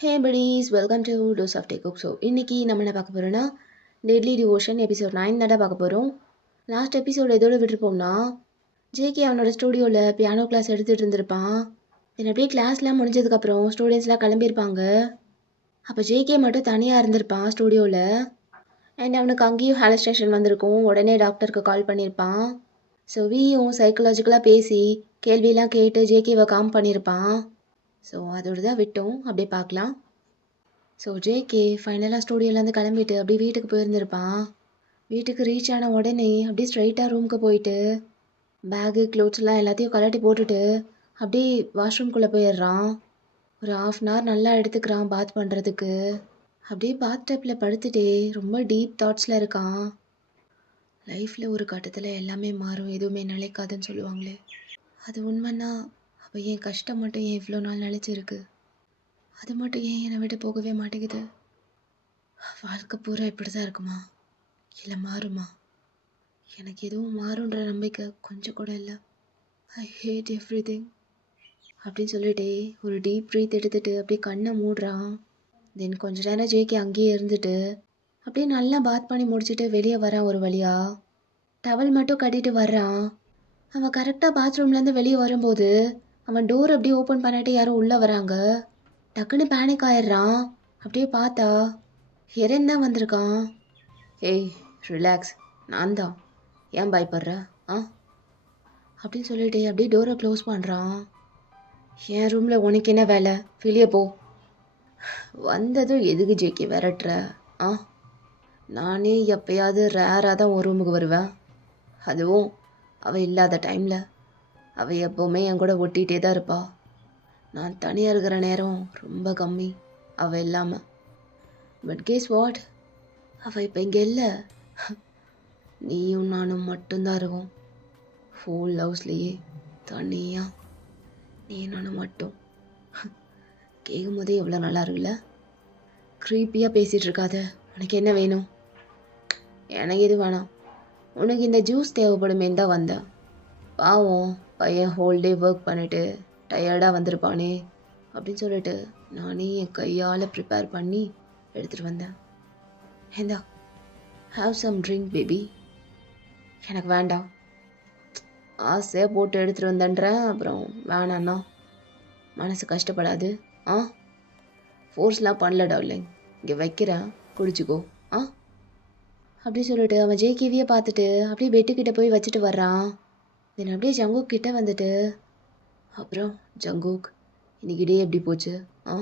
Hey buddies, welcome to dose of tech. So இன்னைக்கு நம்ம என்ன பார்க்க போகிறோன்னா டெட்லி டிவோஷன் எபிசோட் 9 தான் பார்க்க போகிறோம். லாஸ்ட் எபிசோட் எதோடு விட்டுருப்போம்னா ஜேகே அவனோட ஸ்டூடியோவில் பியானோ கிளாஸ் எடுத்துகிட்டு இருந்திருப்பான். தென் அப்படியே கிளாஸ்லாம் முடிஞ்சதுக்கப்புறம் ஸ்டூடெண்ட்ஸ்லாம் கிளம்பியிருப்பாங்க. அப்போ ஜேகே மட்டும் தனியாக இருந்திருப்பான் ஸ்டூடியோவில். அண்ட் அவனுக்கு அங்கேயும் ஹாலுசினேஷன் வந்திருக்கும். உடனே டாக்டருக்கு கால் பண்ணியிருப்பான். ஸோ வியும் சைக்கலாஜிக்கலாக பேசி கேள்வியெல்லாம் கேட்டு ஜேகேவை காம் பண்ணியிருப்பான். ஸோ அதோடு தான் விட்டோம். அப்படியே பார்க்கலாம். ஸோ ஜேகே ஃபைனலாக ஸ்டூடியோலேருந்து கிளம்பிட்டு அப்படியே வீட்டுக்கு போயிருந்திருப்பான். வீட்டுக்கு ரீச் ஆன உடனே அப்படியே ஸ்ட்ரைட்டாக ரூமுக்கு போயிட்டு பேகு க்ளோத்ஸ்லாம் எல்லாத்தையும் கலட்டி போட்டுட்டு அப்படியே வாஷ்ரூம்குள்ளே போயிடுறான். ஒரு 1/2 hour நல்லா எடுத்துக்கிறான் பாத் பண்ணுறதுக்கு. அப்படியே பாத் டப்பில் படுத்துட்டே ரொம்ப டீப் தாட்ஸில் இருக்கான். லைஃப்பில் ஒரு கட்டத்தில் எல்லாமே மாறும், எதுவுமே நிலைக்காதுன்னு சொல்லுவாங்களே, அது உண்மைன்னா அப்போ என் கஷ்டம் மட்டும் ஏன் இவ்வளோ நாள் நிலைச்சிருக்கு? அது மட்டும் ஏன் என்னை விட்டு போகவே மாட்டேங்குது? வாழ்க்கை பூரா இப்படி தான் இருக்குமா, இல்லை மாறுமா? எனக்கு எதுவும் மாறுன்ற நம்பிக்கை கொஞ்சம் கூட இல்லை. ஐ ஹேட் எவ்ரிதிங் அப்படின்னு சொல்லிட்டே ஒரு டீப் ப்ரீத் எடுத்துட்டு அப்படியே கண்ணை மூடுறான். தென் கொஞ்ச நேரம் ஜேகே அங்கேயே இருந்துட்டு அப்படியே நல்லா பாத் பண்ணி முடிச்சுட்டு வெளியே வரான். ஒரு வழியா டவல் மட்டும் கட்டிட்டு வர்றான். அவன் கரெக்டாக பாத்ரூம்லேருந்து வெளியே வரும்போது அவன் டோர் அப்படியே ஓப்பன் பண்ணிட்டு யாரும் உள்ளே வராங்க. டக்குன்னு பேனிக் ஆயிடுறான். அப்படியே பார்த்தா எரன் தான் வந்திருக்கான். ஏய் ரிலாக்ஸ், நான் தான், ஏன் பயப்படுற ஆ அப்படின்னு சொல்லிட்டு அப்படியே டோரை க்ளோஸ் பண்ணுறான். என் ரூமில் உனக்கு என்ன வேலை, வெளியே போ. வந்ததும் எதுக்கு ஜேக்கி விரட்டுற ஆ நானே எப்பயாவது ரேராக தான் ஒரு ரூமுக்கு வருவேன். அதுவும் அவள் இல்லாத டைமில். அவள் எப்போவுமே என் கூட ஒட்டிகிட்டே தான் இருப்பா. நான் தனியாக இருக்கிற நேரம் ரொம்ப கம்மி அவள் இல்லாமல். பட் கெஸ் வாட், அவள் இப்போ இங்கே இல்லை. நீயும் நானும் மட்டும்தான் இருக்கோம். ஃபுல் ஹவுஸ்லேயே தனியாக நீ நானும் மட்டும். கேட்கும் போதே எவ்வளோ நல்லா இருக்குல்ல? க்ரீப்பியாக பேசிகிட்டு இருக்காத. உனக்கு என்ன வேணும்? எனக்கு எது வேணாம். உனக்கு இந்த ஜூஸ் தேவைப்படுமேன்னு தான் வந்தேன். பாவம் பையன் ஹோல் டே ஒர்க் பண்ணிட்டு டயர்டாக வந்திருப்பானே அப்படின்னு சொல்லிட்டு நானே என் கையால் ப்ரிப்பேர் பண்ணி எடுத்துகிட்டு வந்தேன். ஏந்தா, ஹாவ் சம் ட்ரிங்க் பேபி. எனக்கு வேண்டாம். ஆசையாக போட்டு எடுத்துகிட்டு வந்தேன்றேன், அப்புறம் வேணாண்ணா. மனசு கஷ்டப்படாது ஆ ஃபோர்ஸ்லாம் பண்ணல டார்லிங். இங்கே வைக்கிறேன், குடிச்சிக்கோ ஆ அப்படி சொல்லிட்டு அவன் ஜேகேவியை பார்த்துட்டு அப்படியே பெட்டுக்கிட்ட போய் வச்சுட்டு வர்றான். தென் அப்படியே ஜங்கூக் கிட்ட வந்துட்டு, அப்புறம் ஜங்கூக் இன்னைக்கு டே எப்படி போச்சு ஆ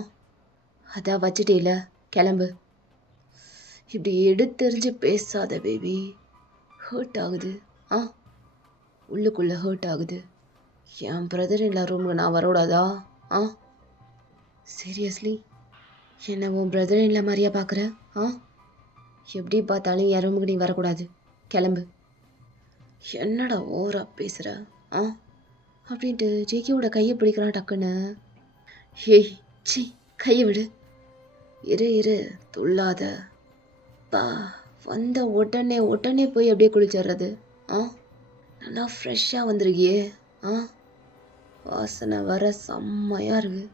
அதான் வச்சுட்டேல, கிளம்பு. இப்படி எடுத்தெறிஞ்சு பேசாத பேபி. ஹர்ட் ஆகுது ஆ உள்ளுக்குள்ளே ஹர்ட் ஆகுது. என் பிரதர் இல்லை ரூமுக்கு நான் வரக்கூடாதா ஆ சீரியஸ்லி என்ன உன் பிரதர் இல்லை மாதிரியா பார்க்குற ஆ எப்படி பார்த்தாலும் என் ரூமுக்கு நீ வரக்கூடாது, கிளம்பு. என்னடா ஓவரா பேசுகிற ஆ அப்படின்ட்டு ஜேகேவோட கையை பிடிக்கிறான் டக்குன்னு. ஏய் சி, கையை விடு. இரு இரு, துள்ளாத. பா வந்த உடனே உடனே போய் அப்படியே குளிச்சிடுறது ஆ நல்லா ஃப்ரெஷ்ஷாக வந்திருக்கியே ஆ வாசனை வர செம்மையாக இருக்கு.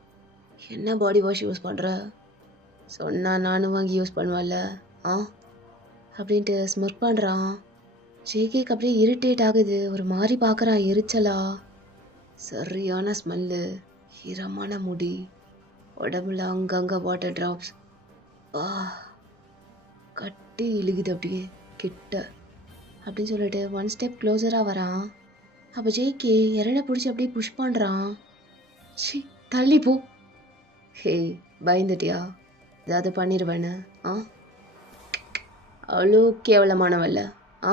என்ன பாடி வாஷ் யூஸ் பண்ணுற? சொன்னால் நானும் வாங்கி யூஸ் பண்ணுவேன்ல ஆ அப்படின்ட்டு ஸ்மர்க் பண்ணுறான். ஜேகேக்கு அப்படியே இரிட்டேட் ஆகுது. ஒரு மாதிரி பார்க்குறான் எரிச்சலா. சரியான ஸ்மெல்லு, ஈரமான முடி, உடம்புல அங்கங்கே வாட்டர் ட்ராப்ஸ். பா கட்டி இழுகுது அப்படியே கிட்ட அப்படின்னு சொல்லிட்டு 1 step க்ளோஸராக வரான். அப்போ ஜேகே இறனை பிடிச்சி அப்படியே புஷ் பண்ணுறான். சி, தள்ளி போ. ஹே, பயந்துட்டியா? ஏதாவது பண்ணிடுவேன்னு ஆ அவ்வளோ கேவலமானவல்ல ஆ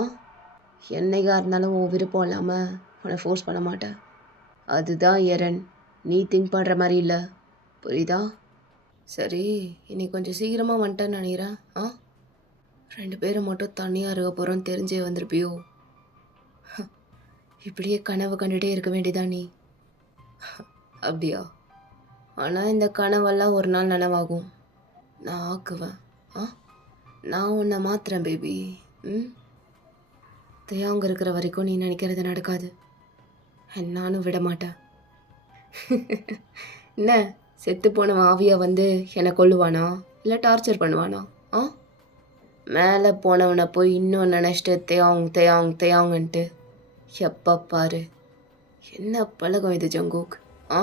என்னைக்கா இருந்தாலும் உன் விருப்பம் இல்லாமல் உன்னை ஃபோர்ஸ் பண்ண மாட்டேன். அதுதான் எரன், நீ திங்க் பண்ணுற மாதிரி இல்லை, புரியுதா? சரி, இன்னைக்கு கொஞ்சம் சீக்கிரமாக வந்துட்டேன்னு நினைக்கிறேன் ஆ 2 பேரும் மட்டும் தனியாக இருக்க போகிறோன்னு தெரிஞ்சே வந்திருப்பியோ? இப்படியே கனவு கண்டுகிட்டே இருக்க வேண்டியதா நீ? அப்படியா? ஆனால் இந்த கனவெல்லாம் ஒரு நாள் நனவாகும். நான் ஆக்குவேன் ஆ நான் உன்னை மாத்துறேன் பேபி. ம் தேயாங்க இருக்கிற வரைக்கும் நீ நினைக்கிறது நடக்காது. நானும் விட மாட்டேன். என்ன செத்து போனவன் ஆவியா வந்து என்னை கொல்லுவானா இல்லை டார்ச்சர் பண்ணுவானா? ஆ, மேலே போனவனை போய் இன்னும் நினச்சிட்டு தேயாங்கன்ட்டு எப்போ பாரு. என்ன பழகம் இது ஜங்கோக்? ஆ,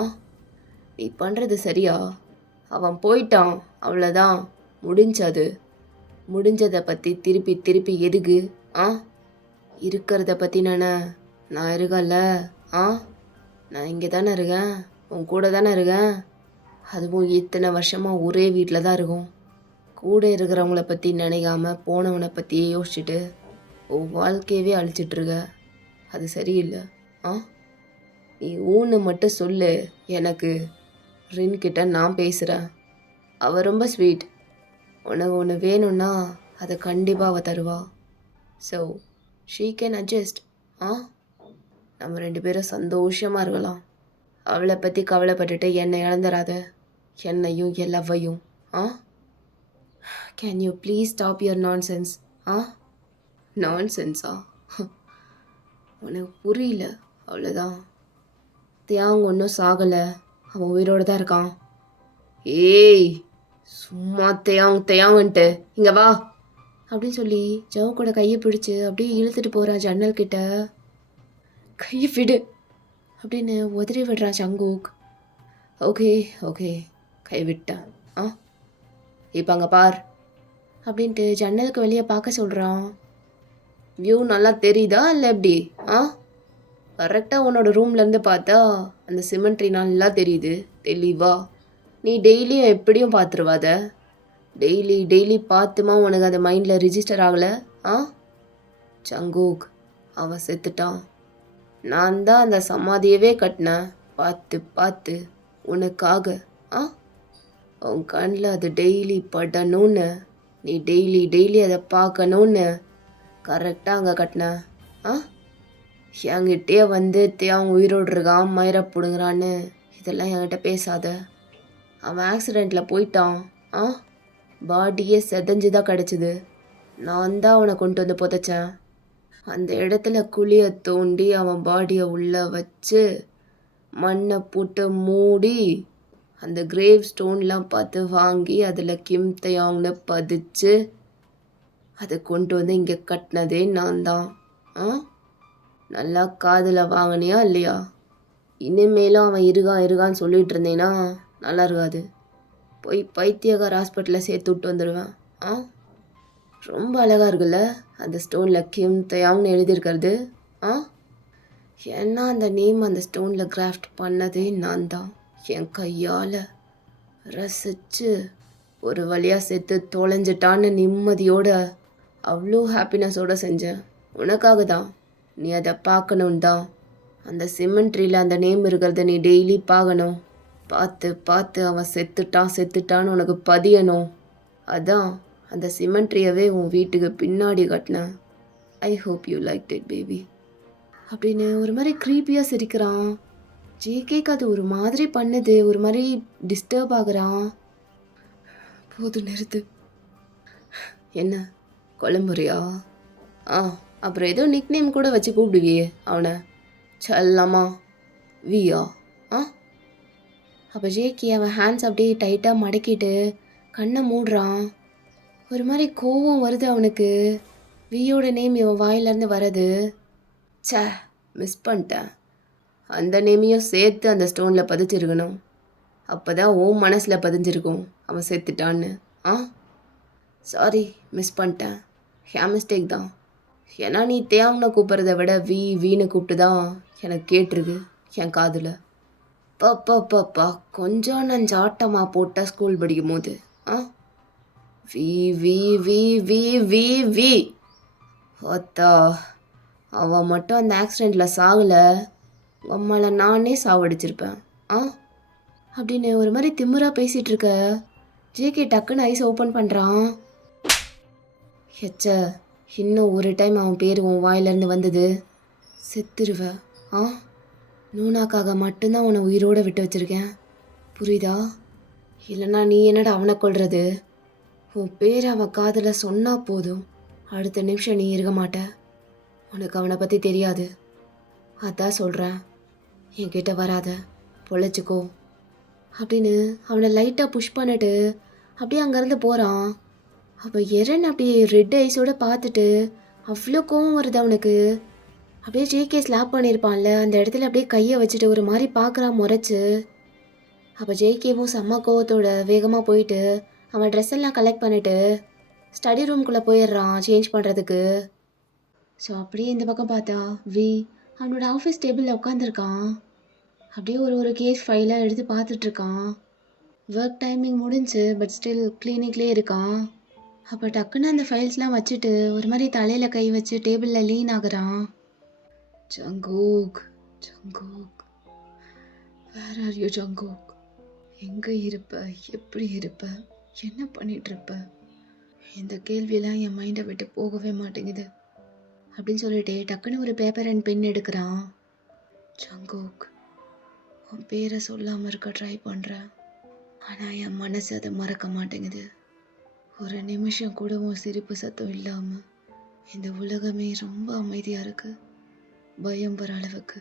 நீ பண்ணுறது சரியா? அவன் போயிட்டான், அவ்வளோதான், முடிஞ்சது. முடிஞ்சதை பற்றி திருப்பி திருப்பி எதுக்கு? ஆ, இருக்கிறத பற்றி நான் இருக்கல. ஆ, நான் இங்கே தானே இருக்கேன், உன் கூட தானே இருக்கேன். அதுவும் இத்தனை வருஷமாக ஒரே வீட்டில் தான் இருக்கும். கூட இருக்கிறவங்கள பற்றி நினைக்காம போனவனை பற்றியே யோசிச்சுட்டு உன் வாழ்க்கையவே அழிச்சிட்ருக்க. அது சரியில்லை. ஆ, நீ ஊன்னு மட்டும் சொல்லு. எனக்கு ரின்கிட்ட நான் பேசுகிறேன். அவள் ரொம்ப ஸ்வீட். உனக்கு ஒன்று வேணும்னா அதை கண்டிப்பாக அவள் தருவா. So she can adjust. ஆ, நம்ம 2 பேரும் சந்தோஷமாக இருக்கலாம். அவளை பற்றி கவலைப்பட்டுட்டு என்னை இழந்துடாத, என்னையும் எல்லாவையும். Ah, can you please stop your nonsense? ஆ, நான்சென்ஸா? உனக்கு புரியல, அவ்வளோதான். தியாங் ஒன்றும் சாகலை, அவன் உயிரோடு தான் இருக்கான். ஏய், சும்மா தேயாங்கன்ட்டு இங்கே வா அப்படின்னு சொல்லி ஜவுக்கோட கையை பிடிச்சி அப்படியே இழுத்துட்டு போகிறான் ஜன்னல் கிட்ட. கையை விடு அப்படின்னு உதறி விடுறான் ஜங்கூக். ஓகே ஓகே, கை விட்டேன். ஆ, இப்போ அங்கே பார் அப்படின்ட்டு ஜன்னலுக்கு வெளியே பார்க்க சொல்கிறான். வியூ நல்லா தெரியுதா இல்லை எப்படி? ஆ, கரெக்டாக உன்னோட ரூம்லேருந்து பார்த்தா அந்த சிமெண்ட்ரி நல்லா தெரியுது தெளிவா. நீ டெய்லியும் எப்படியும் பார்த்துருவாத. டெய்லி பார்த்துமா உனக்கு அந்த மைண்டில் ரிஜிஸ்டர் ஆகலை? ஆ, ஜங்கூக் அவன் செத்துட்டான். நான் தான் அந்த சமாதியவே கட்டினேன் பார்த்து உனக்காக. ஆ, உன் கண்ணில் அது டெய்லி படணும்னு, நீ டெய்லி அதை பார்க்கணுன்னு கரெக்டாக அங்கே கட்டினேன். ஆ, என்கிட்டே வந்து அவன் உயிரோடு இருக்கான், மயிரை பிடுங்குறான்னு இதெல்லாம் என்கிட்ட பேசாத. அவன் ஆக்சிடெண்ட்டில் போயிட்டான். ஆ, பாடியே செதஞ்சு தான் கிடச்சிது. நான் தான் அவனை கொண்டு வந்து புதைச்சேன். அந்த இடத்துல குழியை தோண்டி அவன் பாடியை உள்ளே வச்சு மண்ணை போட்டு மூடி அந்த கிரேவ் ஸ்டோன்லாம் பார்த்து வாங்கி அதில் கிம் தயாங்னு பதிச்சு அதை கொண்டு வந்து இங்கே கட்டினதே நான் தான். ஆ, நல்லா காதில் வாங்கினியா இல்லையா? இனிமேலும் அவன் இருக்கான்னு சொல்லிட்டு இருந்தேன்னா நல்லா இருக்காது. போய் பைத்தியக்கார ஹாஸ்பிட்டலில் சேர்த்து விட்டு வந்துடுவேன். ஆ, ரொம்ப அழகாக இருக்குல்ல அந்த ஸ்டோனில் கிம் தயாங்னு எழுதியிருக்கிறது. ஆ, ஏன்னா அந்த நேம் அந்த ஸ்டோனில் கிராஃப்ட் பண்ணதே நான் தான், என் கையால் ரசித்து ஒரு வழியாக சேர்த்து தொலைஞ்சிட்டான்னு நிம்மதியோட அவ்வளோ ஹாப்பினஸோடு செஞ்சேன். உனக்காக தான், நீ அதை பார்க்கணும் தான். அந்த சிமெண்ட்ரியில் அந்த நேம் இருக்கிறத நீ டெய்லி பார்க்கணும். பார்த்து அவன் செத்துட்டான்னு உனக்கு பதியணும். அதான் அந்த சிமெண்ட்ரியவே உன் வீட்டுக்கு பின்னாடி கட்டினேன். I hope you like it baby அப்படின்னு ஒரு மாதிரி க்ரீப்பியாக சிரிக்கிறான். ஜேகேக்கு அது ஒரு மாதிரி பண்ணுது, ஒரு மாதிரி டிஸ்டர்ப் ஆகுறான். போதும் நிறுத்து. என்ன கொலம்புறியா? ஆ, அப்புறம் ஏதோ நிக் நேம் கூட வச்சு கூப்பிடுவியே அவனை, செல்லம்மா வியா. ஆ, அப்போ ஜேகே அவன் ஹேண்ட்ஸ் அப்படியே டைட்டாக மடக்கிட்டு கண்ணை மூடுறான். ஒரு மாதிரி கோவம் வருது அவனுக்கு. வியோட நேம் இவன் வாயிலேருந்து வரது. சே, மிஸ் பண்ணிட்டேன். அந்த நேமையும் சேர்த்து அந்த ஸ்டோனில் பதிச்சிருக்கணும். அப்போ தான் ஓ மனசில் பதிஞ்சிருக்கும் அவன் செத்துட்டான்னு. ஆ, சாரி, மிஸ் பண்ணிட்டேன். என் மிஸ்டேக் தான். ஏன்னா நீ தேங்னு கூப்பிட்றத விட வீன்னு கூப்பிட்டு தான் எனக்கு கேட்டிருக்கு என் காதில். பாப்பா கொஞ்சம் நஞ்சு ஆட்டமாக போட்டால் ஸ்கூல் படிக்கும் போது. ஆ, வி வி வி வி வி வி ஓத்தா, அவன் மட்டும் அந்த ஆக்சிடெண்ட்டில் சாகலை, அம்மாவை நானே சாவடிச்சிருப்பேன். ஆ, அப்படின்னு ஒரு மாதிரி திமிரா பேசிகிட்டு இருக்க ஜேகே டக்குன்னு ஐஸ் ஓப்பன் பண்ணுறான். எச்ச, இன்னும் ஒரு டைம் அவன் பேர் உன் வாயிலேருந்து வந்தது செத்துருவ. ஆ, நூனாக்காக மட்டும்தான் உன்னை உயிரோடு விட்டு வச்சுருக்கேன், புரியுதா? இல்லைன்னா நீ என்னடா அவனை கொல்றது? உன் பேர் அவன் காதில் சொன்னால் போதும், அடுத்த நிமிஷம் நீ இருக்க மாட்ட. உனக்கு அவனை பற்றி தெரியாது. அதான் சொல்கிறேன், என்கிட்ட வராத, பொழைச்சிக்கோ. அப்படின்னு அவனை லைட்டாக புஷ் பண்ணிட்டு அப்படியே அங்கேருந்து போகிறான். அப்போ எரன் அப்படியே ரெட் ஐஸோட பார்த்துட்டு அவ்வளோ கோவம் வருது அவனுக்கு. அப்படியே ஜேகே ஸ்லாப் பண்ணியிருப்பான்ல அந்த இடத்துல அப்படியே கையை வச்சுட்டு ஒரு மாதிரி பார்க்குறான் முறைச்சு. அப்போ ஜேகேவும் செம்ம கோவத்தோட வேகமாக போயிட்டு அவன் ட்ரெஸ் எல்லாம் கலெக்ட் பண்ணிவிட்டு ஸ்டடி ரூம்குள்ளே போயிடுறான் சேஞ்ச் பண்ணுறதுக்கு. ஸோ அப்படியே இந்த பக்கம் பார்த்தா வி அவனோட ஆஃபீஸ் டேபிளில் உட்காந்துருக்கான். அப்படியே ஒரு கேஸ் ஃபைலாக எடுத்து பார்த்துட்ருக்கான். ஒர்க் டைமிங் முடிஞ்சு பட் ஸ்டில் கிளினிக்லேயே இருக்கான். அப்போ டக்குன்னு அந்த ஃபைல்ஸ்லாம் வச்சுட்டு ஒரு மாதிரி தலையில் கை வச்சு டேபிளில் லீன் ஆகுறான். Jungkook, Jungkook, where are you Jungkook? எங்கே இருப்ப? எப்படி இருப்ப? என்ன பண்ணிகிட்ருப்ப? இந்த கேள்வியெல்லாம் என் மைண்டை விட்டு போகவே மாட்டேங்குது அப்படின்னு சொல்லிட்டு டக்குன்னு ஒரு பேப்பர் அண்ட் பென் எடுக்கிறான். ஜங்கூக், உன் பேரை சொல்லாமல் இருக்க ட்ரை பண்ணுறேன். ஆனால் என் மனசு அதை மறக்க மாட்டேங்குது. ஒரு நிமிஷம் கூட உன் சிரிப்பு சத்தம் இல்லாமல் இந்த உலகமே ரொம்ப அமைதியாக இருக்குது. பயம் வர அளவுக்கு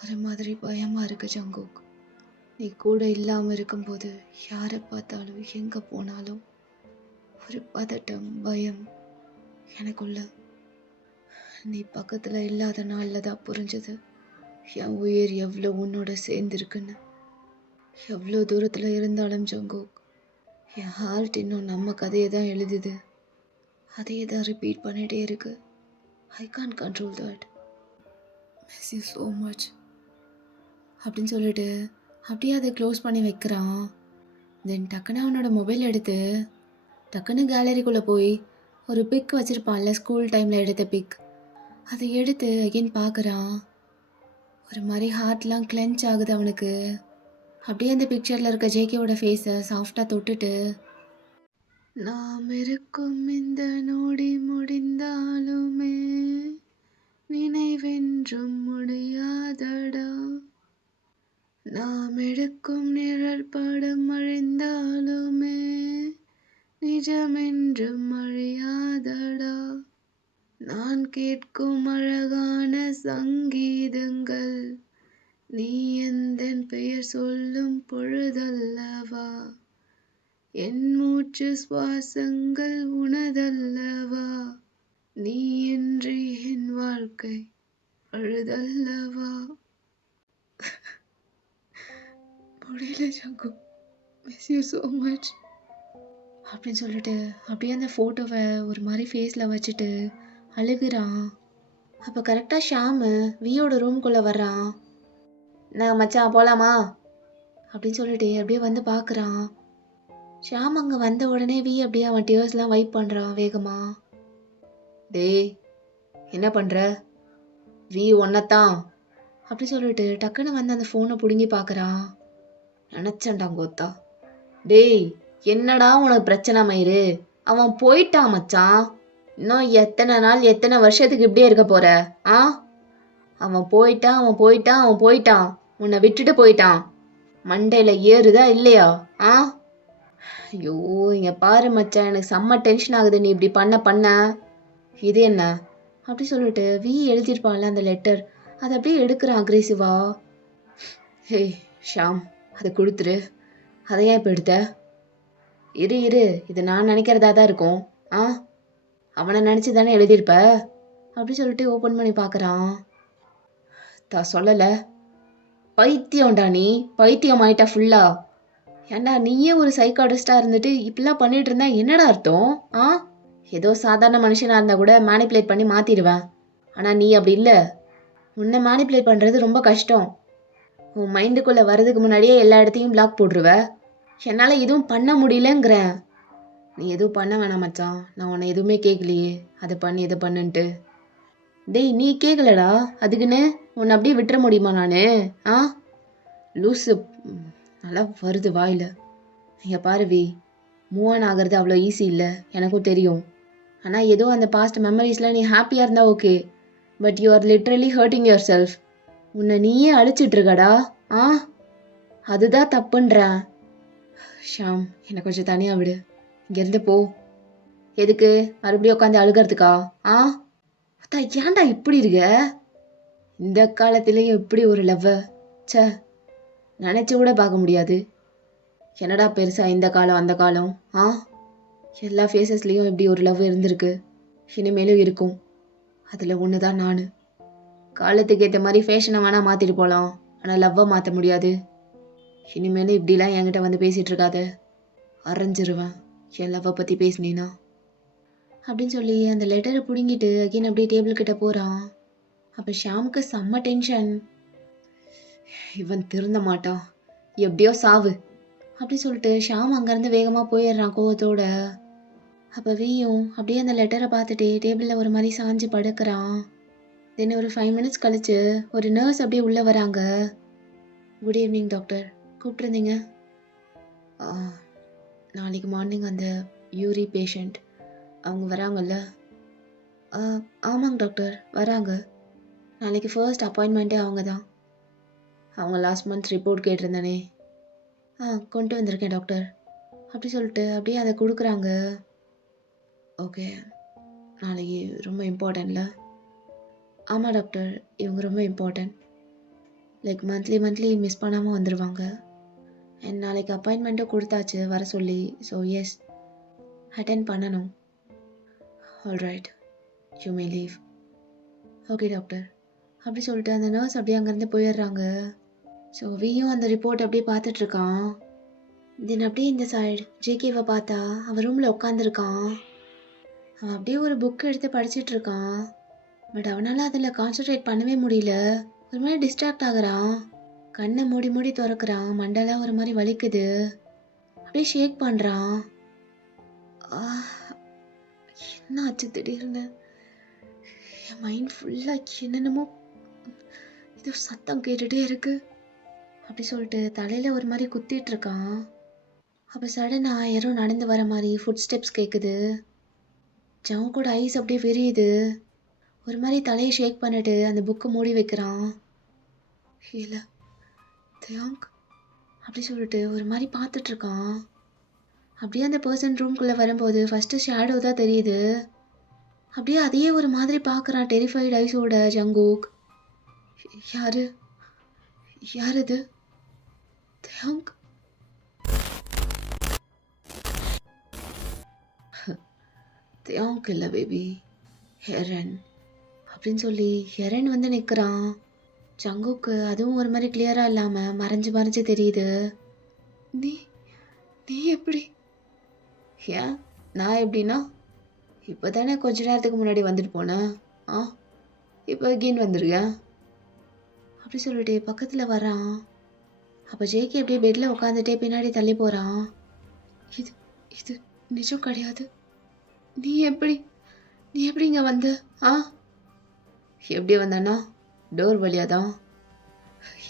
ஒரு மாதிரி பயமாக இருக்குது ஜங்கூக். நீ கூட இல்லாமல் இருக்கும்போது யாரை பார்த்தாலும் எங்கே போனாலும் ஒரு பதட்டம், பயம் எனக்குள்ள. நீ பக்கத்தில் இல்லாத நாளில் தான் புரிஞ்சது என் உயிர் எவ்வளோ உன்னோட சேர்ந்துருக்குன்னு. எவ்வளோ தூரத்தில் இருந்தாலும் ஜங்கூக், என் ஹார்ட் இன்னும் நம்ம கதையை தான் எழுதுது. அதே தான் ரிப்பீட் பண்ணிகிட்டே இருக்கு. I can't control that. Miss you so much அப்படின்னு சொல்லிட்டு அப்படியே அதை க்ளோஸ் பண்ணி வைக்கிறான். தென் டக்குன்னு அவனோட மொபைல் எடுத்து டக்குன்னு கேலரிக்குள்ளே போய் ஒரு பிக் வச்சுருப்பான்ல ஸ்கூல் டைமில் எடுத்த பிக், அதை எடுத்து அகெயின் பார்க்குறான். ஒரு மாதிரி ஹார்ட்லாம் கிளென்ச் ஆகுது அவனுக்கு. அப்படியே அந்த பிக்சரில் இருக்க ஜேகேவோட ஃபேஸை சாஃப்டாக தொட்டுட்டு, நாம் இருக்கும் இந்த நொடி முடிந்தாலுமே நினைவென்றும் முடியாதடா, நாம் எடுக்கும் நிழற்படம் அழிந்தாலுமே நிஜமென்றும் அழியாதடா, நான் கேட்கும் அழகான சங்கீதங்கள் நீ எந்தன் பெயர் சொல்லும் பொழுதல்லவா, என் மூச்சு சுவாசங்கள் உனதல்லவா, நீ இன்றி என் வாழ்க்கை அழுதல்லவா. முடியல ஜங்கு, மிஸ் யூ ஸோ மச் அப்படின்னு சொல்லிட்டு அப்படியே அந்த ஃபோட்டோவை ஒரு மாதிரி ஃபேஸில் வச்சுட்டு அழுகிறான். அப்போ கரெக்டாக ஷாமு வியோட ரூம்குள்ளே வர்றான். நான் மச்சான் போகலாமா அப்படின்னு சொல்லிட்டு அப்படியே வந்து பார்க்குறான். ஷாம் அங்கே வந்த உடனே வி அப்படியே அவன் டியர்ஸ்லாம் வைப் பண்ணுறான் வேகமா. டேய் என்ன பண்ணுற? வி ஒன்னத்தான் அப்படி சொல்லிட்டு டக்குன்னு வந்து அந்த ஃபோனை பிடுங்கி பார்க்குறான். நினச்சேன்டாங்கோத்தா. டேய் என்னடா உனக்கு பிரச்சனை மயிறு? அவன் போயிட்டான் மச்சான். இன்னும் எத்தனை நாள் எத்தனை வருஷத்துக்கு இப்படியே இருக்க போற? அவன் போயிட்டான். உன்னை விட்டுட்டு போயிட்டான். மண்டையில் ஏறுதா இல்லையா? ஐயோ இங்கே பாரு மச்சான், எனக்கு செம்ம டென்ஷன் ஆகுது நீ இப்படி பண்ண. இது என்ன அப்படி சொல்லிட்டு வி எழுதியிருப்பான்ல அந்த லெட்டர், அதை அப்படியே எடுக்கிறான் அக்ரெசிவா. ஹே ஷாம், அதை கொடுத்துரு. அதை ஏன் இப்போ எடுத்த? இரு இது நான் நினைக்கிறதா தான் இருக்கும். அவனை நினச்சி தானே எழுதியிருப்ப அப்படி சொல்லிட்டு ஓப்பன் பண்ணி பார்க்குறான். சொல்லலை. பைத்தியம்டா நீ, பைத்தியம் ஆயிட்டா ஃபுல்லா. ஏண்டா நீயே ஒரு சைக்காட்டிஸ்டாக இருந்துட்டு இப்படிலாம் பண்ணிட்டு இருந்தா என்னடா அர்த்தம்? ஏதோ சாதாரண மனுஷனாக இருந்தால் கூட மேனிப்புலேட் பண்ணி மாற்றிடுவேன். ஆனால் நீ அப்படி இல்லை. உன்னை மேனிப்புலேட் பண்ணுறது ரொம்ப கஷ்டம். உன் மைண்டுக்குள்ளே வர்றதுக்கு முன்னாடியே எல்லா இடத்தையும் பிளாக் போட்டுருவ. என்னால் எதுவும் பண்ண முடியலங்கிறேன். நீ எதுவும் பண்ண வேணாம் மச்சான், நான் உன்னை எதுவுமே கேட்கலையே அதை பண்ணு இதை பண்ணுன்ட்டு. டேய் நீ கேட்கலடா, அதுக்குன்னு உன்னை அப்படியே விட்டுற முடியுமா நான்? லூஸு நல்லா வருது வாயில். இங்கே பாருவி, மூவ் ஆன் ஆகிறது அவ்வளோ ஈஸி இல்லை, எனக்கும் தெரியும். ஆனால் ஏதோ அந்த பாஸ்ட் மெமரிஸில் நீ ஹாப்பியாக இருந்தால் okay, but you are literally hurting your self. உன்னை நீயே அழிச்சிட்ருக்கடா. அதுதான் தப்புன்றேன். ஷாம் என்னை கொஞ்சம் தனியாக விடு, இங்கேருந்து போ. எதுக்கு மறுபடியும் உட்காந்து அழுகிறதுக்கா? அதான் ஏன்டா இப்படி இருக்க? இந்த காலத்துலேயும் இப்படி ஒரு லவ்வை? சே நினச்சி கூட பார்க்க முடியாது. என்னடா பெருசாக இந்த காலம் அந்த காலம், எல்லா ஃபேஸஸ்லேயும் இப்படி ஒரு லவ் இருந்திருக்கு, இனிமேலும் இருக்கும். அதில் ஒன்று தான் நான். காலத்துக்கு ஏற்ற மாதிரி ஃபேஷனை வேணால் மாற்றிட்டு போகலாம், ஆனால் லவ்வை மாற்ற முடியாது. இனிமேலும் இப்படிலாம் என்கிட்ட வந்து பேசிகிட்டு இருக்காத, அரைஞ்சிருவேன் என் லவ்வை பற்றி பேசினீன்னா அப்படின்னு சொல்லி அந்த லெட்டரை பிடுங்கிட்டு அகைன் அப்படியே டேபிள் கிட்ட போகிறான். அப்போ ஷாமுக்கு செம்ம டென்ஷன். இவன் திருந்த மாட்டான், எப்படியோ சாவு அப்படி சொல்லிட்டு ஷாம் அங்கேருந்து வேகமாக போயிடுறான் கோவத்தோட. அப்போ வீயும் அப்படியே அந்த லெட்டரை பார்த்துட்டு டேபிளில் ஒரு மாதிரி சாஞ்சு படுக்கிறான். தென் ஒரு 5 minutes கழிச்சு ஒரு நர்ஸ் அப்படியே உள்ளே வராங்க. குட் ஈவினிங் டாக்டர், கூப்பிட்ருந்தீங்க? நாளைக்கு மார்னிங் அந்த யூரி பேஷண்ட் அவங்க வராங்கல்ல? ஆமாங்க டாக்டர், வராங்க. நாளைக்கு ஃபர்ஸ்ட் அப்பாயின்மெண்ட்டே அவங்க தான். அவங்க லாஸ்ட் மந்த் ரிப்போர்ட் கேட்டிருந்தானே, கொண்டு வந்திருக்கேன் டாக்டர் அப்படி சொல்லிட்டு அப்படியே அதை கொடுக்குறாங்க. ஓகே, நாளைக்கு ரொம்ப இம்பார்ட்டன்ட்ல? ஆமாம் டாக்டர், இவங்க ரொம்ப இம்பார்ட்டன்ட். லைக் மந்த்லி மிஸ் பண்ணாமல் வந்துடுவாங்க. அண்ட் நாளைக்கு அப்பாயின்மெண்ட்டும் கொடுத்தாச்சு வர சொல்லி. ஸோ எஸ், அட்டென்ட் பண்ணணும். Alright, you may leave. Okay doctor அப்படி சொல்லிட்டு அந்த நர்ஸ் அப்படியே அங்கேருந்து போயிடுறாங்க. ஸோ வியும் அந்த ரிப்போர்ட் அப்படியே பார்த்துட்ருக்கான். தென் அப்படியே இந்த சைடு ஜேகேவை பார்த்தா அவன் ரூமில் உட்காந்துருக்கான். அவன் அப்படியே ஒரு புக் எடுத்து படிச்சிட்ருக்கான். பட் அவனால் அதில் கான்சன்ட்ரேட் பண்ணவே முடியல. ஒரு மாதிரி டிஸ்ட்ராக்ட் ஆகுறான். கண்ணை மூடி மூடி திறக்கிறான். மண்டெல்லாம் ஒரு மாதிரி வலிக்குது. அப்படியே ஷேக் பண்ணுறான். என்ன ஆச்சு திடீர்னு? என் மைண்ட் ஃபுல்லாக என்னென்னமோ இது சத்தம் கேட்டுகிட்டே இருக்கு அப்படி சொல்லிட்டு தலையில் ஒரு மாதிரி குத்திட்டு இருக்கான். அப்போ சடனாக யாரோ நடந்து வர மாதிரி ஃபுட் ஸ்டெப்ஸ் கேட்குது. ஜவன் கூட ஐஸ் அப்படியே விரியுது. ஒரு மாதிரி தலையை ஷேக் பண்ணிட்டு அந்த புக்கை மூடி வைக்கிறான். இல்லை தியாங்க் அப்படி சொல்லிட்டு ஒரு மாதிரி பார்த்துட்ருக்கான். அப்படியே அந்த பர்சன் ரூம்குள்ளே வரும்போது ஃபஸ்ட்டு ஷேடோ தான் தெரியுது. அப்படியே அதையே ஒரு மாதிரி பார்க்குறான் டெரிஃபைடு ஐஸோட ஜங்கூக். யாரு இது? தியாங்க்? தியாங்க் இல்லை பேபி, ஹெரன் அப்படின்னு சொல்லி ஹெரன் வந்து நிற்கிறான். ஜங்குக்கு அதுவும் ஒரு மாதிரி கிளியராக இல்லாமல் மறைஞ்சு தெரியுது. நீ எப்படி? ஏன் நான் எப்படின்னா, இப்போ தானே கொஞ்ச நேரத்துக்கு முன்னாடி வந்துட்டு போனேன், இப்போ அகெயின் வந்துருக்கேன் அப்படி சொல்லிட்டு பக்கத்தில் வரான். அப்போ ஜேகே அப்படியே பெட்டில் உட்காந்துட்டே பின்னாடி தள்ளி போகிறான். இது நிஜம் கிடையாது. நீ எப்படி இங்கே வந்த? எப்படி வந்தானா? டோர் வழியாக தான்.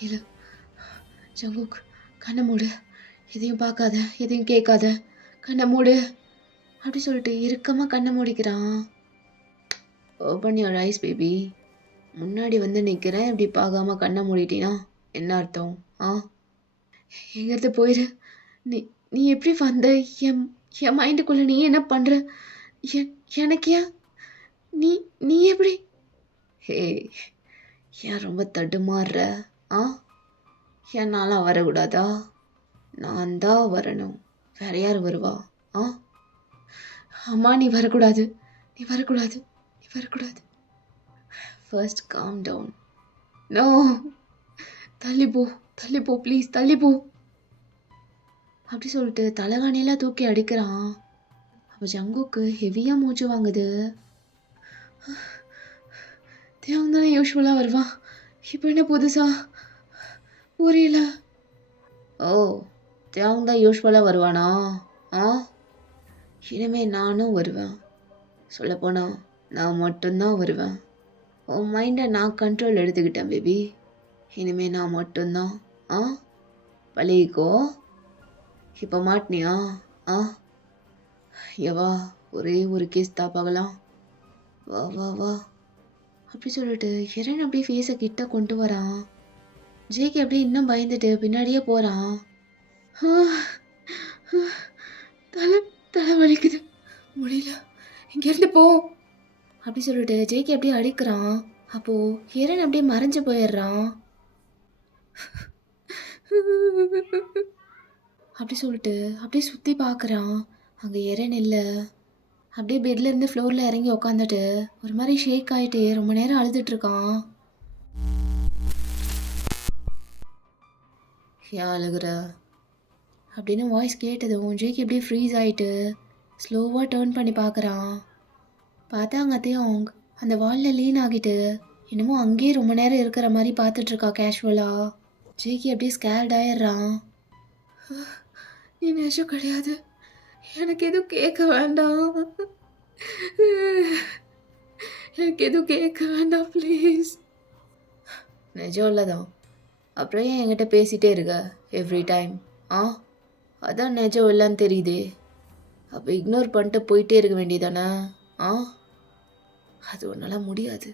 இல்லை ஜங்குக், கண்ணை மூடு, எதையும் பார்க்காத, எதையும் கேட்காத, கண்ணை மூடு அப்படி சொல்லிட்டு இறுக்கமாக கண்ணை மூடிக்கிறான். Open your eyes baby. முன்னாடி வந்து நிற்கிறேன், இப்படி பார்க்காம கண்ணை மூடிட்டினா என்ன அர்த்தம்? எங்கிறது போயிரு. நீ எப்படி வந்த? என் மைண்டுக்குள்ளே நீ என்ன பண்ணுற? எனக்கு ஏன் நீ எப்படி? ஹே, ஏன் ரொம்ப தடுமாறுற? என்னாலாம் வரக்கூடாதா? நான் தான் வரணும், வேற யார் வருவா? அம்மா நீ வரக்கூடாது. First calm down. நோ, தள்ளி போ ப்ளீஸ், தள்ளி போ அப்படி சொல்லிட்டு தலைகாணியெல்லாம் தூக்கி அடிக்கிறான். அப்போ ஜங்குக்கு ஹெவியாக மூச்சு வாங்குது. தியாங் தானே யூஸ்வலாக வருவான், இப்போ என்ன புதுசா? புரியல. ஓ, தியாங் தான் யூஸ்வலாக வருவானா? இனிமே நானும் வருவேன். சொல்லப்போனால் நான் மட்டும்தான் வருவேன். உன் மைண்டை நான் கண்ட்ரோல் எடுத்துக்கிட்டேன் பேபி. இனிமே நான் மட்டும்தான். பழகிக்கோ. இப்போ மாட்டினியா? எவா, ஒரே ஒரு கேஸ் தான் பார்க்கலாம். வா அப்படி சொல்லிட்டு ஹெரன் அப்படியே ஃபேஸை கிட்ட கொண்டு வரான். ஜேகே அப்படியே இன்னும் பயந்துட்டு பின்னாடியே போகிறான். தலை வலிக்குது, முடியல, இங்கேருந்து போ அப்படி சொல்லிட்டு ஜேகே அப்படியே அடிக்கிறான். அப்போது ஹெரன் அப்படியே மறைஞ்சு போயிடுறான். அப்படி சொல்லிட்டு அப்படியே சுற்றி பார்க்குறான். அங்கே எரன் இல்லை. அப்படியே பெட்லேருந்து ஃப்ளோரில் இறங்கி உக்காந்துட்டு ஒரு மாதிரி ஷேக் ஆகிட்டு ரொம்ப நேரம் அழுதுட்ருக்கான். ஏன் அழுகுற அப்படின்னு வாய்ஸ் கேட்டதும் ஜேக்கு அப்படியே ஃப்ரீஸ் ஆகிட்டு ஸ்லோவாக டேர்ன் பண்ணி பார்க்குறான். பார்த்தா அங்கத்தையும் அந்த வாலில் லீன் ஆகிட்டு என்னமோ அங்கேயே ரொம்ப நேரம் இருக்கிற மாதிரி பார்த்துட்ருக்கா கேஷுவலாக. ஜேக்கி அப்படியே ஸ்கேர்ட் ஆயிடுறான். நீ நிஜம் கிடையாது, எனக்கு எதுவும் கேட்க வேண்டாம், எனக்கு எதுவும் கேட்க வேண்டாம் ப்ளீஸ். நிஜம் இல்லைதான், அப்புறம் ஏன் என்கிட்ட பேசிகிட்டே இருக்க எவ்ரி டைம்? அதான் நிஜம் இல்லைன்னு தெரியுதே, அப்போ இக்னோர் பண்ணிட்டு போயிட்டே இருக்க வேண்டியதானே? அது உன்னால் முடியாது,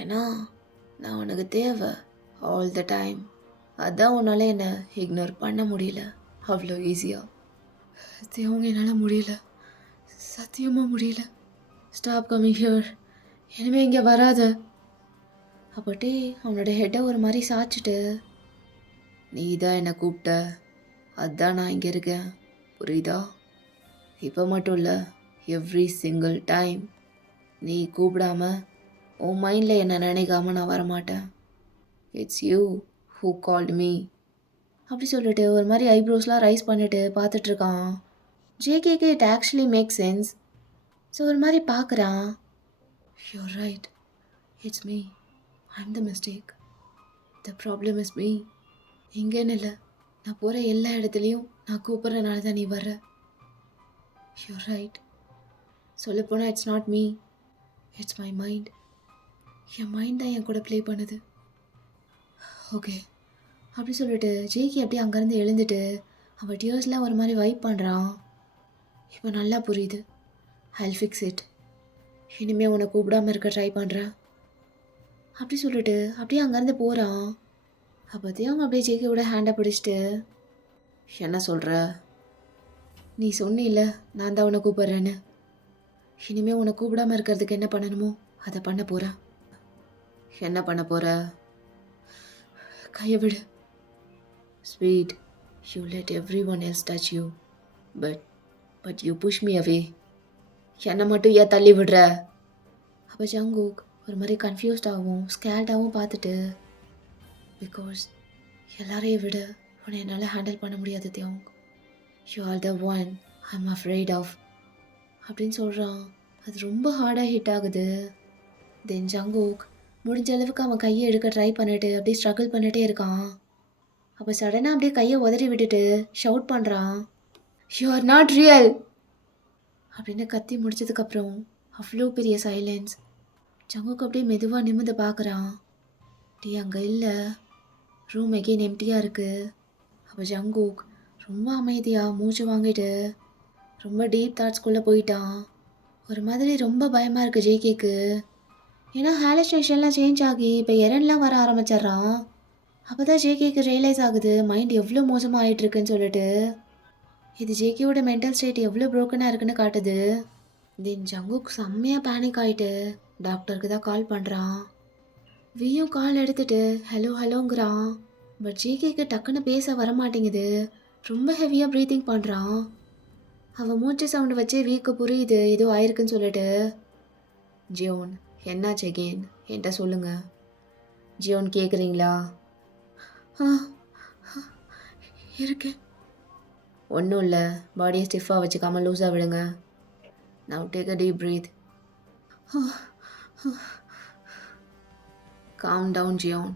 ஏன்னா நான் உனக்கு தேவை ஆல் த டைம். அதான் உன்னால் என்னை இக்னோர் பண்ண முடியல அவ்வளோ ஈஸியாக. தேவங்க என்னால் முடியல, சத்தியமாக முடியல. ஸ்டாப் கம்மிங் ஹியர், இனிமேல் இங்கே வராத. அப்போட்டே அவனோட ஹெட்டை ஒரு மாதிரி சாய்ச்சிட்டு, நீ தான் என்னை கூப்பிட்ட, அதுதான் நான் இங்கே இருக்கேன், புரியுதா? இப்போ மட்டும் இல்லை, எவ்ரி சிங்கிள் டைம் நீ கூப்பிடாம உன் மைண்டில் என்ன நினைக்காம நான் வரமாட்டேன். It's you who called me. அப்படி சொல்லிட்டு ஒரு மாதிரி ஐப்ரோஸ்லாம் ரைஸ் பண்ணிட்டு பார்த்துட்ருக்கான். ஜேகேக்கு it actually make sense. So ஒரு மாதிரி பார்க்குறான். You're right, it's me, I'm the mistake, the problem is me. எங்கேன்னு இல்லை, நான் போகிற எல்லா இடத்துலையும் நான் கூப்பிட்றனால தான் நீ வர்ற. யூர் ரைட், சொல்லப்போனால் it's not me, it's my mind. N mind தான் என் கூட ப்ளே பண்ணுது. ஓகே அப்படி சொல்லிட்டு ஜேகி அப்படியே அங்கேருந்து எழுந்துட்டு அவள் டியர்ஸ்லாம் ஒரு மாதிரி வைப் பண்ணுறான். இப்போ நல்லா புரியுது, ஐல் ஃபிக்ஸ் இட், இனிமேல் உன்னை கூப்பிடாமல் இருக்க ட்ரை பண்ணுறேன் அப்படி சொல்லிட்டு அப்படியே அங்கேருந்து போகிறான். அப்போதையும் அவங்க அப்படியே ஜேகியோட ஹேண்டை பிடிச்சிட்டு, என்ன சொல்கிற? நீ சொன்னில்ல நான் தான் உன்னை கூப்பிட்றேன்னு, இனிமேல் உன்னை கூப்பிடாமல் இருக்கிறதுக்கு என்ன பண்ணணுமோ அதை பண்ண போகிறேன். என்ன பண்ண போகிற? கையை விடு. Sweet, you let everyone else touch you, but you push me away. என்னை மட்டும் ஏன் தள்ளி விடுற? அப்போ ஜங்குக் ஒரு மாதிரி கன்ஃபியூஸ்டாகவும் ஸ்கேர்டாகவும் பார்த்துட்டு, பிகாஸ் எல்லாரையும் விட உன்னை என்னால் ஹேண்டில் பண்ண முடியாது தியோங், you are the one I'm afraid of அப்படின்னு சொல்கிறான். அது ரொம்ப ஹார்டாக ஹிட் ஆகுது. தென் ஜங்குக் முடிஞ்ச அளவுக்கு அவன் கையை எடுக்க ட்ரை பண்ணிட்டு அப்படியே ஸ்ட்ரகிள் பண்ணிகிட்டே இருக்கான். அப்போ சடனாக அப்படியே கையை உதறி விட்டுட்டு ஷவுட் பண்ணுறான், யூ ஆர் நாட் ரியல் அப்படின்னு கத்தி முடிச்சதுக்கப்புறம் அவ்வளோ பெரிய சைலன்ஸ். ஜங்குக்கு அப்படியே மெதுவாக நிமிர்ந்து பார்க்குறான். டே அங்கே இல்லை, ரூம் எகெயின் எம்டியாக இருக்குது. அப்போ ஜங்குக் ரொம்ப அமைதியாக மூச்சு வாங்கிட்டு ரொம்ப டீப் தாட்ஸ்குள்ளே போயிட்டான். ஒரு மாதிரி ரொம்ப பயமாக இருக்குது ஜேகேக்கு. ஏன்னா ஹாலுசினேஷன்லாம் சேஞ்ச் ஆகி இப்போ எரன்லாம் வர ஆரம்பிச்சிட்றான். அப்போ தான் ஜேகேக்கு ரியலைஸ் ஆகுது மைண்ட் எவ்வளோ மோசமாக ஆகிட்டுருக்குன்னு சொல்லிட்டு. இது ஜேகேவோட மென்டல் ஸ்டேட் எவ்வளோ ப்ரோக்கனாக இருக்குன்னு காட்டுது. தென் ஜங்குக் செம்மையாக பேனிக் ஆகிட்டு டாக்டருக்கு தான் கால் பண்ணுறான். வியும் கால் எடுத்துட்டு ஹலோ ஹலோங்கிறான். பட் ஜேகேக்கு டக்குன்னு பேச வரமாட்டேங்குது. ரொம்ப ஹெவியாக ப்ரீத்திங் பண்ணுறான். அவன் மூச்சு சவுண்டு வச்சே வீக்கு புரியுது ஏதோ ஆயிருக்குன்னு சொல்லிட்டு. ஜியோன் என்னாச்சு அகெயின் என்கிட்ட சொல்லுங்க. ஜியோன் கேட்குறீங்களா? இருக்கேன். ஒன்றும் இல்லை, பாடியை ஸ்டிஃபாக வச்சுக்காமல் லூஸாக விடுங்க. Now take a deep breath. Calm down ஜியோன்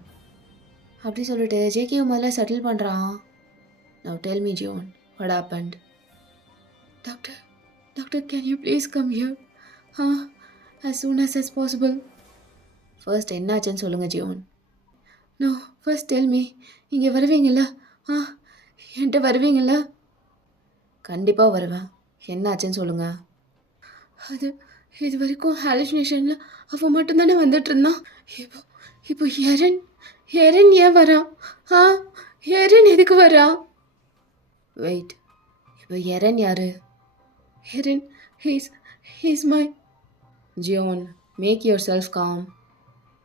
அப்படி சொல்லிட்டு ஜேகேவை முதல்ல செட்டில் பண்ணுறான். நவ் டெல் மீ ஜியோன், what happened? Doctor can you please come here as soon as possible. First என்னாச்சுன்னு சொல்லுங்கள் ஜியோன். நோ, ஃபர்ஸ்ட் டெல் மீ, இங்கே வருவீங்களா? என்கிட்ட வருவீங்களா? கண்டிப்பாக வருவேன், என்னாச்சுன்னு சொல்லுங்கள். இது வரைக்கும் ஹாலுசினேஷனில் அவன் மட்டும்தானே வந்துட்டு இருந்தான். இப்போ எரன் ஏன் வரான்? எரன் எதுக்கு வரா? வெயிட், இப்போ எரன் யாரு? Eren he's my. ஜியோன், மேக் யுவர் செல்ஃப் காம்.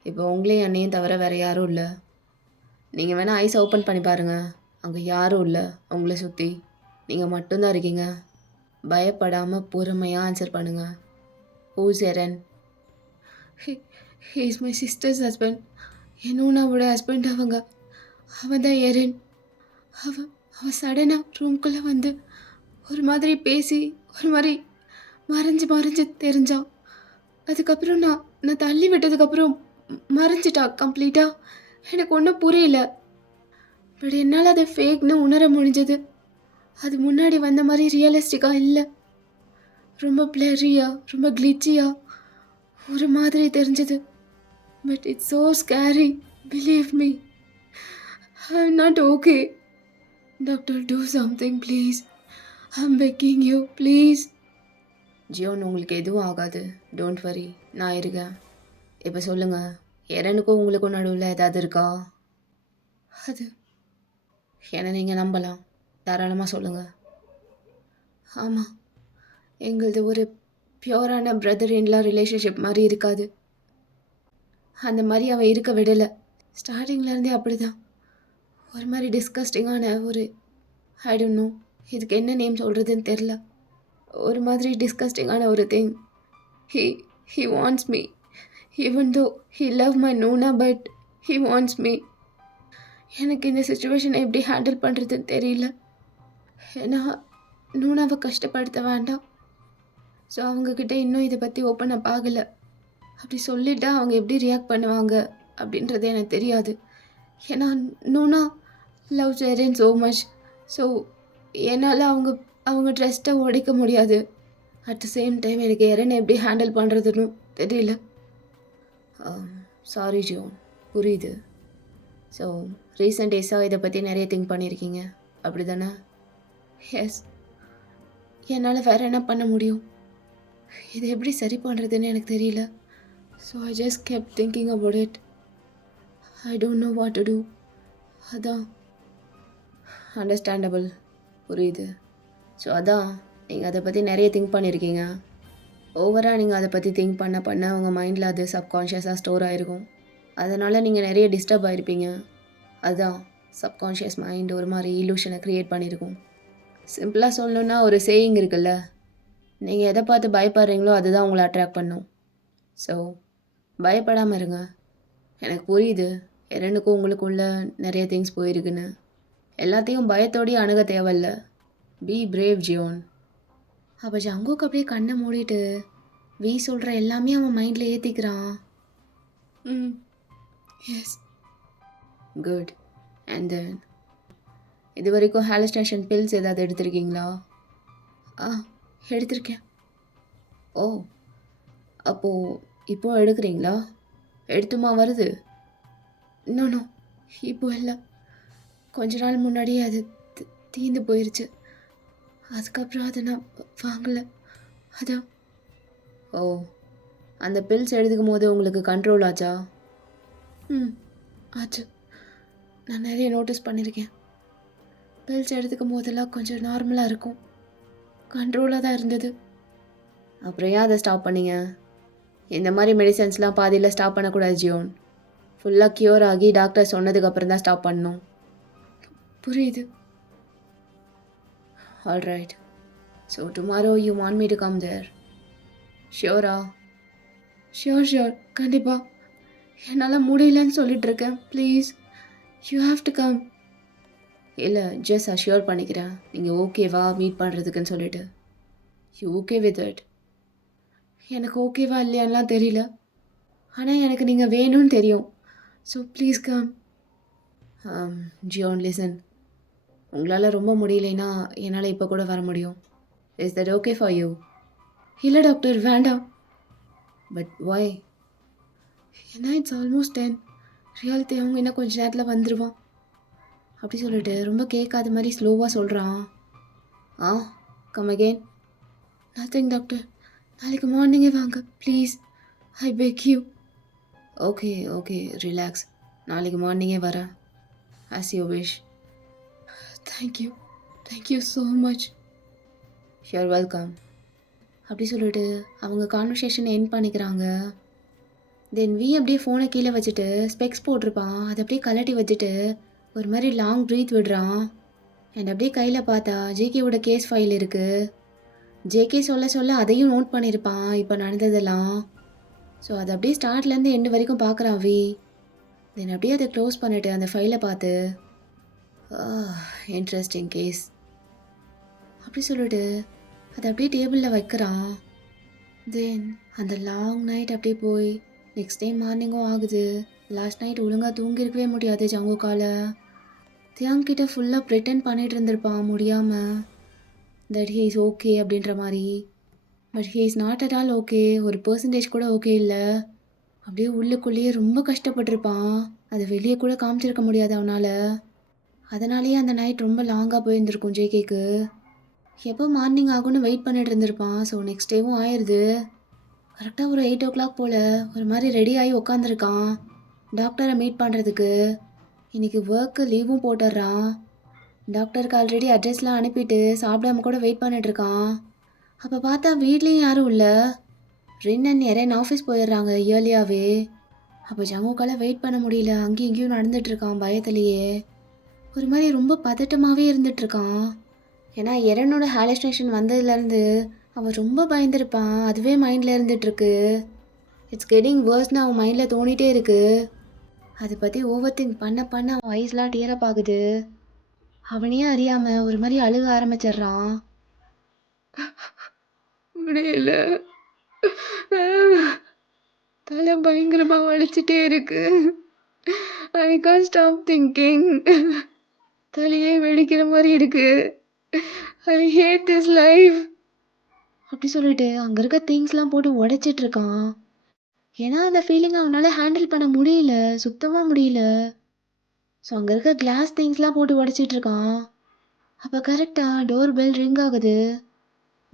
இப்போ உங்களையும் என்னையும் தவிர வேறு யாரும் இல்லை. நீங்கள் வேணால் ஐஸ் ஓப்பன் பண்ணி பாருங்கள். அங்கே யாரும் இல்லை உங்களை சுற்றி. நீங்கள் மட்டும்தான் இருக்கீங்க. பயப்படாமல் பொறுமையாக ஆன்சர் பண்ணுங்கள். Who's Eren? He is my sister's husband. என்னோட ஹஸ்பண்ட் அவங்க. அவன் தான் எரன். அவன் சடனாக ரூம்குள்ளே வந்து ஒரு மாதிரி பேசி ஒரு மாதிரி மறைஞ்சு தெரிஞ்சான். அதுக்கப்புறம் நான் தள்ளி விட்டதுக்கப்புறம் மறைஞ்சிட்டா கம்ப்ளீட்டாக. எனக்கு ஒன்றும் புரியல. பட் என்னால் அதை ஃபேக்னு உணர முடிஞ்சது. அது முன்னாடி வந்த மாதிரி ரியலிஸ்டிக்காக இல்லை. ரொம்ப பிளரியாக ரொம்ப கிளிச்சியாக ஒரு மாதிரி தெரிஞ்சது. But it's so scary. Believe me, I am not okay. Doctor, do something please. I am begging you please. Zion, உங்களுக்கு எதுவும் ஆகாது. டோன்ட் வரி, நான் இருக்கேன். இப்போ சொல்லுங்கள், எரனுக்கும் உங்களுக்கும் நடுவில் ஏதாவது இருக்கா? அது என்னை நீங்கள் நம்பலாம், தாராளமாக சொல்லுங்கள். ஆமாம், எங்களது ஒரு பியூரான பிரதர் இன்லா ரிலேஷன்ஷிப் மாதிரி இருக்காது. அந்த மாதிரி அவன் இருக்க விடலை. ஸ்டார்டிங்லேருந்தே அப்படி தான். ஒரு மாதிரி டிஸ்கஸ்டிங்கான ஒரு ஐ டோன்ட் நோ, இதுக்கு என்ன நேம் சொல்கிறதுன்னு தெரில. ஒரு மாதிரி டிஸ்கஸ்டிங்கான ஒரு thing. He wants me even though he love my noona, but he wants me. எனக்கு இந்த சுச்சுவேஷனை எப்படி ஹேண்டில் பண்ணுறதுன்னு தெரியல. ஏன்னா நூனாவை கஷ்டப்படுத்த வேண்டாம். ஸோ அவங்கக்கிட்ட இன்னும் இதை பற்றி ஓப்பன் அப் ஆகலை. அப்படி சொல்லிட்டா அவங்க எப்படி ரியாக்ட் பண்ணுவாங்க அப்படின்றது எனக்கு தெரியாது. ஏன்னா noona loves Eren so much. So என்னால் அவங்க ட்ரஸ்ட்டை உடைக்க முடியாது. அட் த சேம் டைம் எனக்கு எரனை எப்படி ஹேண்டில் பண்ணுறதுன்னு தெரியல. சாரி ஜியோன், புரியுது. ஸோ ரீசெண்ட் டேஸாக இதை பற்றி நிறைய திங்க் பண்ணியிருக்கீங்க, அப்படி தானே? எஸ். என்னால் வேறு என்ன பண்ண முடியும்? இதை எப்படி சரி பண்ணுறதுன்னு எனக்கு தெரியல. So I just kept thinking about it. I don't know what to do. அதான். அண்டர்ஸ்டாண்டபிள், புரியுது. ஸோ அதான் நீங்கள் அதை பற்றி நிறைய திங்க் பண்ணியிருக்கீங்க. ஓவராக நீங்கள் அதை பற்றி திங்க் பண்ண உங்கள் மைண்டில் அது சப்கான்ஷியஸாக ஸ்டோர் ஆகிருக்கும். அதனால் நீங்கள் நிறைய டிஸ்டர்ப் ஆகிருப்பீங்க. அதுதான் சப்கான்ஷியஸ் மைண்ட் ஒரு மாதிரி இலூஷனை க்ரியேட் பண்ணியிருக்கும். சிம்பிளாக சொல்லணுன்னா ஒரு சேயிங் இருக்குல்ல, நீங்கள் எதை பார்த்து பயப்படுறீங்களோ அதுதான் உங்களை அட்ராக்ட் பண்ணும். ஸோ பயப்படாமல் இருங்க. எனக்கு புரியுது எரனுக்கும் உங்களுக்குள்ள நிறைய திங்ஸ் போயிருக்குன்னு. எல்லாத்தையும் பயத்தோடய அணுக தேவையில்ல. B brave Zion. அப்போ ஜங்குக்கு அப்படியே கண்ணை மூடிட்டு வி சொல்கிற எல்லாமே அவன் மைண்டில் ஏற்றிக்கிறான். Yes, good. அண்ட் தென் இது வரைக்கும் ஹாலுசினேஷன் பில்ஸ் ஏதாவது எடுத்திருக்கீங்களா? எடுத்திருக்கேன். ஓ, அப்போது இப்போ எடுக்கிறீங்களா? எடுத்துமா வருது? இன்னொன்னும் இப்போ இல்லை, கொஞ்ச நாள் முன்னாடியே அது தீந்து போயிடுச்சு. அதுக்கப்புறம் அதை நான் வாங்கலை. அதான். ஓ, அந்த பில்ஸ் எடுத்துக்கும் போது உங்களுக்கு கண்ட்ரோல் ஆச்சா? ஆச்சு. நான் நிறைய நோட்டீஸ் பண்ணியிருக்கேன். பில்ஸ் எடுத்துக்கும் போதெல்லாம் கொஞ்சம் நார்மலாக இருக்கும், கண்ட்ரோலாக தான் இருந்தது. அப்புறம் ஏன் அதை ஸ்டாப் பண்ணீங்க? இந்த மாதிரி மெடிசன்ஸ்லாம் பாதியில் ஸ்டாப் பண்ணக்கூடாது ஜியோன். ஃபுல்லாக க்யூர் ஆகி டாக்டர் சொன்னதுக்கப்புறம் தான் ஸ்டாப் பண்ணணும். புரியுது. All right. So tomorrow you want me to come there? ஷியோரா? ஷியோர், கண்டிப்பாக. என்னால் முடியலன்னு சொல்லிகிட்ருக்கேன். Please, you have to come. இல்லை, ஜஸ்ட் அஷ்யூர் பண்ணிக்கிறேன் நீங்கள் ஓகேவா மீட் பண்ணுறதுக்குன்னு சொல்லிட்டு. You okay with it? எனக்கு ஓகேவா இல்லையான்லாம் தெரியல, ஆனால் எனக்கு நீங்கள் வேணும்னு தெரியும். So please come. Jiyeon listen, உங்களால் ரொம்ப முடியலைன்னா என்னால் இப்போ கூட வர முடியும். Is that okay for you? இல்லை டாக்டர், வேண்டாம். But Y? ஏன்னா இட்ஸ் ஆல்மோஸ்ட் 10. ரியாலிட்டி அவங்க இன்னும் கொஞ்சம் நேரத்தில் வந்துடுவான். அப்படி சொல்லிட்டு ரொம்ப கேட்காத மாதிரி ஸ்லோவாக சொல்கிறான். Come again. நத்திங் டாக்டர், நாளைக்கு மார்னிங்கே வாங்க please, I peg you. Okay, relax. நாளைக்கு மார்னிங்கே வரேன். As you wish. Thank you so much. You're welcome. அப்படி சொல்லிட்டு அவங்க கான்வர்சேஷனை எண்ட் பண்ணிக்கிறாங்க. தென் வி அப்படியே ஃபோனை கீழே வச்சுட்டு ஸ்பெக்ஸ் போட்டிருப்பான். அதை அப்படியே கழட்டி வச்சுட்டு ஒரு மாதிரி லாங் ப்ரீத் விடுறான். அண்ட் அப்படியே கையில் பார்த்தா ஜேகேவோட கேஸ் ஃபைல் இருக்குது. ஜேகே சொல்ல சொல்ல அதையும் நோட் பண்ணியிருப்பான் இப்போ நடந்ததெல்லாம். ஸோ அதை அப்படியே ஸ்டார்ட்லேருந்து எண்டு வரைக்கும் பார்க்குறான் வி. தென் அப்படியே அதை க்ளோஸ் பண்ணிவிட்டு அந்த ஃபைலை பார்த்து இன்ட்ரெஸ்டிங் கேஸ் அப்படி சொல்லிட்டு அதை அப்படியே டேபிளில் வைக்கிறான். தென் அந்த லாங் நைட் அப்படியே போய் நெக்ஸ்ட் டே மார்னிங்கும் ஆகுது. லாஸ்ட் நைட் ஒழுங்காக தூங்கிருக்கவே முடியாது ஜங்குக்கால. தியாங் கிட்ட ஃபுல்லாக ப்ரிட்டன் பண்ணிகிட்டு இருந்திருப்பான் முடியாமல் தட் ஹீ இஸ் ஓகே அப்படின்ற மாதிரி. But he is not at all okay. ஒரு பர்சன்டேஜ் கூட ஓகே இல்லை. அப்படியே உள்ளுக்குள்ளேயே ரொம்ப கஷ்டப்பட்டிருப்பான். அதை வெளியே கூட காமிச்சிருக்க முடியாது அவனால். அதனாலேயே அந்த நைட் ரொம்ப லாங்காக போயிருந்திருக்கும் ஜேகேக்கு. எப்போ மார்னிங் ஆகும்னு வெயிட் பண்ணிட்டு இருந்திருப்பான். ஸோ நெக்ஸ்ட் டேவும் ஆயிடுது. கரெக்டாக ஒரு 8 o'clock போல் ஒரு மாதிரி ரெடி ஆகி உக்காந்துருக்கான் டாக்டரை மீட் பண்ணுறதுக்கு. இன்றைக்கி ஒர்க்கு லீவும் போட்டுடுறான். டாக்டருக்கு ஆல்ரெடி அட்ரஸ்லாம் அனுப்பிட்டு சாப்பிடாம கூட வெயிட் பண்ணிட்டுருக்கான். அப்போ பார்த்தா வீட்லேயும் யாரும் இல்லை. ரின் அண்ட் எரன் ஆஃபீஸ் போயிடுறாங்க இயர்லியாகவே. அப்போ ஜங்குக்கால வெயிட் பண்ண முடியல. அங்கேயும் இங்கேயும் நடந்துட்டுருக்கான் பயத்துலேயே. ஒரு மாதிரி ரொம்ப பதட்டமாகவே இருந்துகிட்ருக்கான். ஏன்னா எரனோட ஹாலுசினேஷன் வந்ததுலேருந்து அவன் ரொம்ப பயந்துருப்பான். அதுவே மைண்டில் இருந்துகிட்ருக்கு. இட்ஸ் கெட்டிங் வேர்ஸ்னு அவன் மைண்டில் தோணிகிட்டே இருக்குது. அதை பற்றி ஓவர் திங்க் பண்ண பண்ண அவன் ஐஸ்லாம் டியரப் ஆகுது. அவனையே அறியாமல் ஒரு மாதிரி அழுக ஆரம்பிச்சிடுறான். முடியல, தலை பயங்கரமாக வலிச்சிட்டே இருக்கு. I can't stop thinking. தலையே வெடிக்கிற மாதிரி இருக்கு. ஐ ஹேட் திஸ் லைஃப் அப்படி சொல்லிட்டு அங்கே இருக்க திங்ஸ்லாம் போட்டு உடைச்சிட்டு இருக்கான். ஏன்னா அந்த ஃபீலிங் அவனால் ஹேண்டில் பண்ண முடியல, சுத்தமாக முடியல. ஸோ அங்கே இருக்க கிளாஸ் திங்ஸ்லாம் போட்டு உடைச்சிட்டு இருக்கான். அப்போ கரெக்டாக டோர் பெல் ரிங் ஆகுது.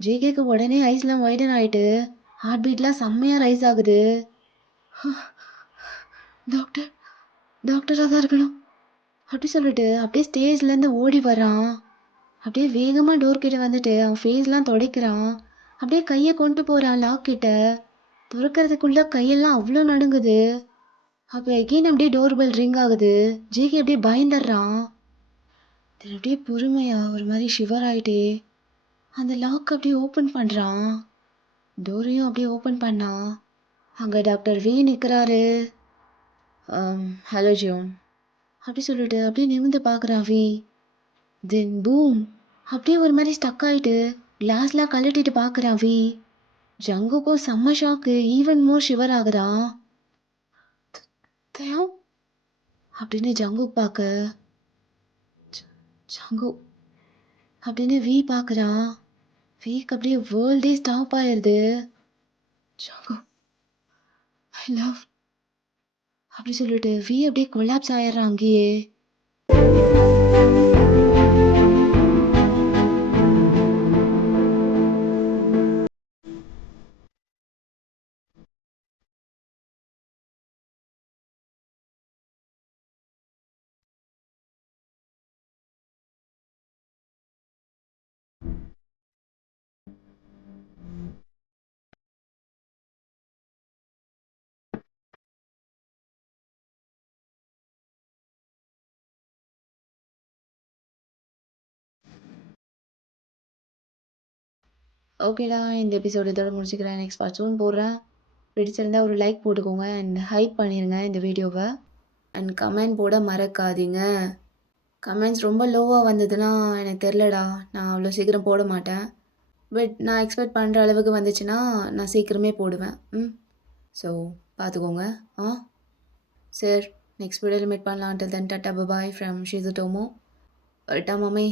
ஜேகேக்கு உடனே ஐஸ்லாம் வைடன் ஆகிட்டு ஹார்ட் பீட்லாம் செம்மையாக ரைஸ் ஆகுது. டாக்டர், டாக்டராக தான் இருக்கணும் அப்படி சொல்லிட்டு அப்படியே ஸ்டேஜ்லேருந்து ஓடி வரான். அப்படியே வேகமாக டோர் கிட்ட வந்துட்டு அவன் ஃபேஸ்லாம் துடைக்கிறான். அப்படியே கையை கொண்டு போகிறான் லாக் கிட்ட. துறக்கிறதுக்குள்ள கையெல்லாம் அவ்வளோ நடுங்குது. அப்போ எகெயின் அப்படியே டோர் பெல் ரிங் ஆகுது. ஜேகே அப்படியே பயந்துடுறான். அப்படியே பொறுமையா ஒரு மாதிரி ஷிவர் ஆகிட்டே அந்த லாக் அப்படியே ஓப்பன் பண்ணுறான். டோரையும் அப்படியே ஓப்பன் பண்ணான். அங்கே டாக்டர் வி நிற்கிறாரு. ஹலோ ஜோன் அப்படி சொல்லிட்டு அப்படியே நிமிர்ந்து பார்க்குறான் வி. தென் பூம் அப்படியே ஒரு மாதிரி ஸ்டக் ஆகிட்டு கிளாஸ்லாம் கழட்டிட்டு பார்க்குறான் வி. ஜங்குக்கும் செம்ம ஷாக்கு. ஈவன் மோர் ஷிவர் ஆகுறான். தயம் அப்படின்னு ஜங்கு பார்க்க ஜங்கு அப்படின்னு வி பார்க்குறான். வீக் அப்படியே வேர்ல்டே ஸ்டாப் ஆயிடுது. ஜங்கு ஐ லவ் அப்படி சொல்லிட்டு வி அப்படியே கொலாப்ஸ் ஆயிடுறான் அங்கேயே. ஓகேடா, இந்த எபிசோடு இதோட முடிச்சுக்கிறேன். நெக்ஸ்ட் பார்ட் சூன் போடுறேன். பிடிச்சிருந்தா ஒரு லைக் போட்டுக்கோங்க அண்ட் ஹைப் பண்ணிடுங்க இந்த வீடியோவை. அண்ட் கமெண்ட் போட மறக்காதீங்க. கமெண்ட்ஸ் ரொம்ப லோவாக வந்ததுன்னா எனக்கு தெரிலடா, நான் அவ்வளோ சீக்கிரம் போட மாட்டேன். பட் நான் எக்ஸ்பெக்ட் பண்ணுற அளவுக்கு வந்துச்சுன்னா நான் சீக்கிரமே போடுவேன். ஸோ பார்த்துக்கோங்க. சார் நெக்ஸ்ட் வீடியோவில் மீட் பண்ணலாம். டில் தென் டாட்டா பாய் ஃப்ரம் ஷிசுடோமோ. வரட்டா மாமே.